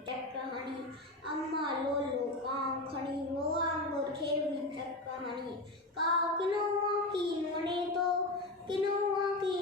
चक कहानी अम्मा लोलो काम खड़ी वो आंगुर खेलनी चक कहानी काव किनुआ की मने तो किनुआ की